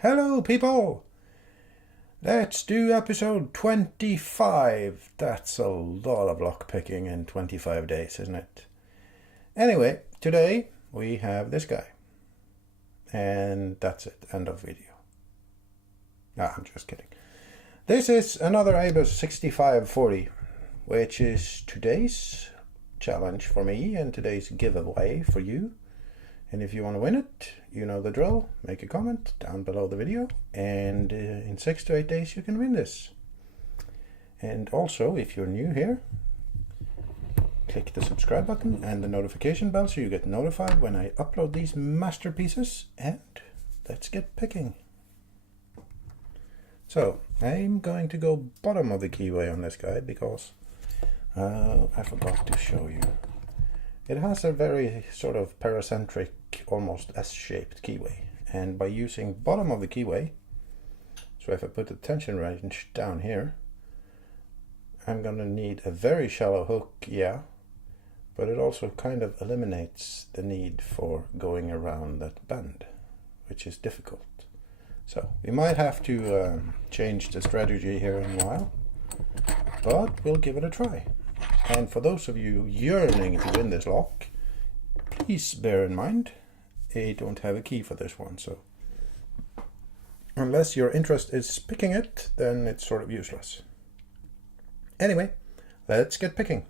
Hello people! Let's do episode 25. That's a lot of lockpicking in 25 days, isn't it? Anyway, today we have this guy. And that's it. End of video. I'm just kidding. This is another Abus 6540, which is today's challenge for me and today's giveaway for you. And if you want to win it, you know the drill. Make a comment down below the video, and in 6 to 8 days you can win this. And also, if you're new here, click the subscribe button and the notification bell so you get notified when I upload these masterpieces. And let's get picking. So I'm going to go bottom of the keyway on this guy because I forgot to show you. It has a very sort of paracentric, almost S-shaped keyway, and by using bottom of the keyway, so if I put the tension wrench down here, I'm going to need a very shallow hook, yeah, but it also kind of eliminates the need for going around that bend, which is difficult. So we might have to change the strategy here in a while, but we'll give it a try. And for those of you yearning to win this lock, please bear in mind, I don't have a key for this one, so unless your interest is picking it, then it's sort of useless. Anyway, let's get picking.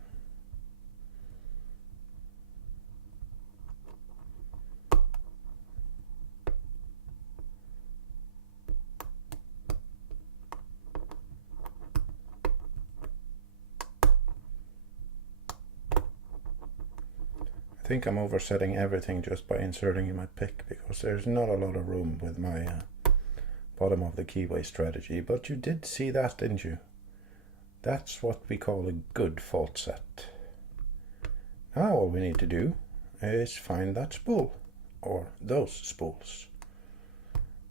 I think I'm oversetting everything just by inserting in my pick because there's not a lot of room with my bottom of the keyway strategy, but you did see that, didn't you? That's what we call a good fault set. Now all we need to do is find that spool, or those spools.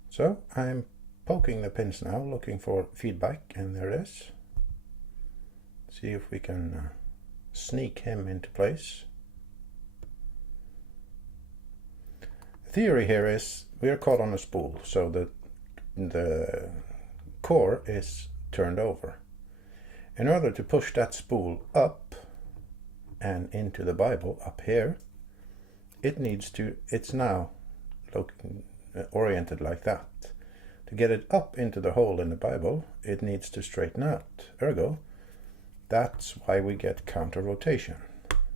So I'm poking the pins now, looking for feedback, and there it is. See if we can sneak him into place. Theory here is we are caught on a spool, so that the core is turned over. In order to push that spool up and into the Bible up here, it's now oriented like that. To get it up into the hole in the Bible, it needs to straighten out. Ergo, that's why we get counter rotation.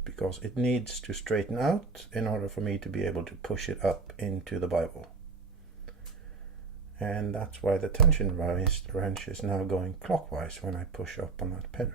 Because it needs to straighten out in order for me to be able to push it up into the Bible. And that's why the tension wrench is now going clockwise when I push up on that pin.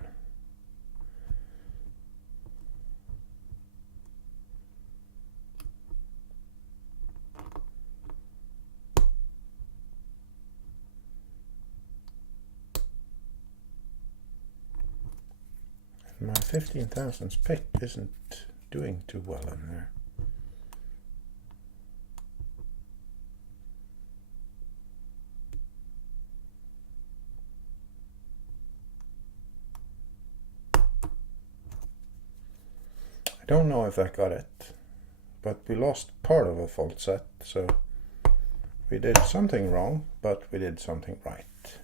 My 15 thousandths pick isn't doing too well in there. I don't know if I got it, but we lost part of a fault set, so we did something wrong, but we did something right.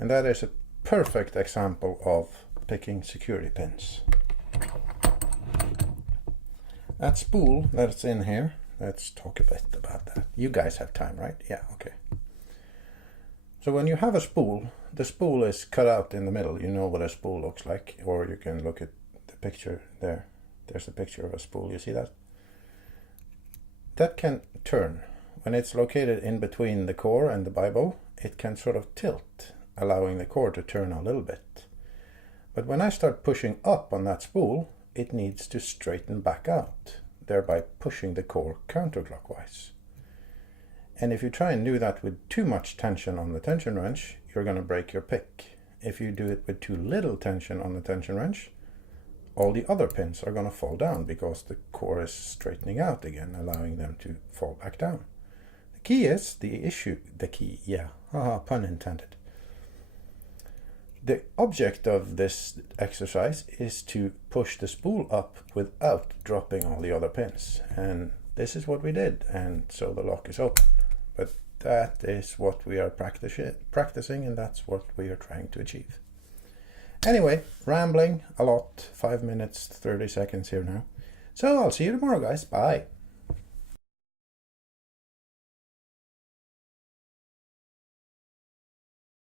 And that is a perfect example of picking security pins. That spool that's in here, let's talk a bit about that. You guys have time, right? Yeah, okay. So when you have a spool, the spool is cut out in the middle. You know what a spool looks like, or you can look at the picture there. There's a picture of a spool, you see that? That can turn. When it's located in between the core and the Bible, it can sort of tilt, allowing the core to turn a little bit. But when I start pushing up on that spool, it needs to straighten back out, thereby pushing the core counterclockwise. And if you try and do that with too much tension on the tension wrench, you're going to break your pick. If you do it with too little tension on the tension wrench, all the other pins are going to fall down because the core is straightening out again, allowing them to fall back down. The key is pun intended. The object of this exercise is to push the spool up without dropping all the other pins, and this is what we did, and so the lock is open. But that is what we are practicing, and that's what we are trying to achieve. Anyway, rambling a lot, 5 minutes, 30 seconds here now. So I'll see you tomorrow, guys. Bye.